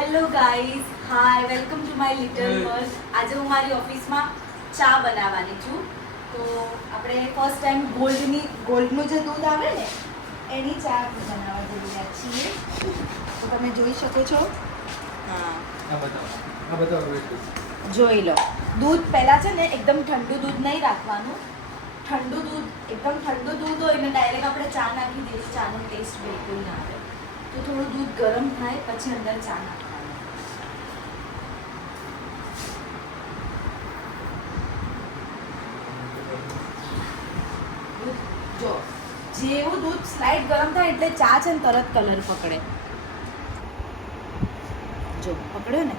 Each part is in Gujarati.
Hello guys, hi, welcome to my little world. આજે હું મારી ઓફિસમાં ચા બનાવવાની છું. તો આપણે ફર્સ્ટ ટાઈમ ગોલ્ડનું જે દૂધ આવે ને એની ચા બનાવવા જઈ રહ્યા છીએ. તો તમે જોઈ શકો છો. જોઈ લો. દૂધ પહેલાં છે ને એકદમ ઠંડુ દૂધ નહીં રાખવાનું. એકદમ ઠંડુ દૂધ હોય ને ડાયરેક્ટ આપણે ચા નાખી દઈએ, ચાનો ટેસ્ટ બિલકુલ ના આવે. તો થોડું દૂધ ગરમ થાય પછી અંદર ચા નાખવાનું. જો જેવું દૂધ સ્લાઇડ ગરમ થાય એટલે ચા છે ને તરત કલર પકડે. જો પકડ્યો ને.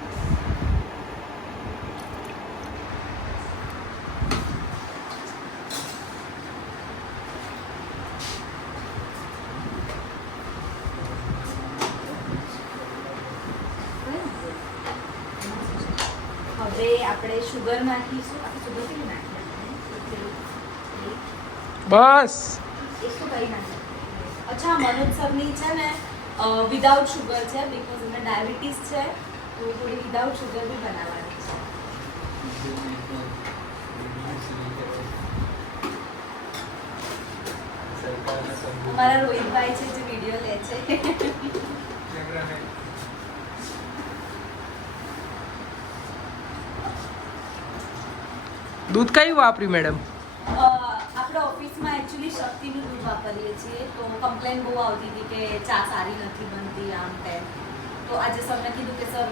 હવે આપણે શુગર નાખીશું. શુગર કેટલી નાખીએ? બસ એક તો કઈ નાખીએ. અચ્છા, મનોજ સરની છે ને વિધાઉટ શુગર છે, બીકોઝ એમને ડાયાબિટીસ છે, તો થોડી વિધાઉટ શુગર બી બનાવવાની છે. અમારા રોહિતભાઈ છે જે વિડીયો લે છે. દૂધ કયું વાપર્યું મેડમ? આપણે ઓફિસમાં એકચ્યુઅલી શક્તિનું દૂધ વાપરીએ છીએ, તો કમ્પ્લેન બહુ આવતી હતી કે ચા સારી નથી બનતી, આમ તેમ. તો આજે સરને કીધું કે સર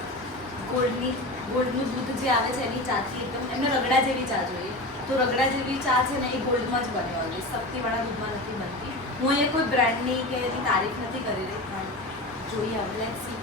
ગોલ્ડનું દૂધ જે આવે છે એની ચાથી એકદમ એમને રગડા જેવી ચા જોઈએ. તો રગડા જેવી ચા છે ને એ ગોલ્ડમાં જ બને હોય, શક્તિવાળા દૂધમાં નથી બનતી. હું અહીંયા કોઈ બ્રાન્ડની કે એની તારીફ નથી કરી રહી, પણ જોઈએ હવે લેટ્સ સી.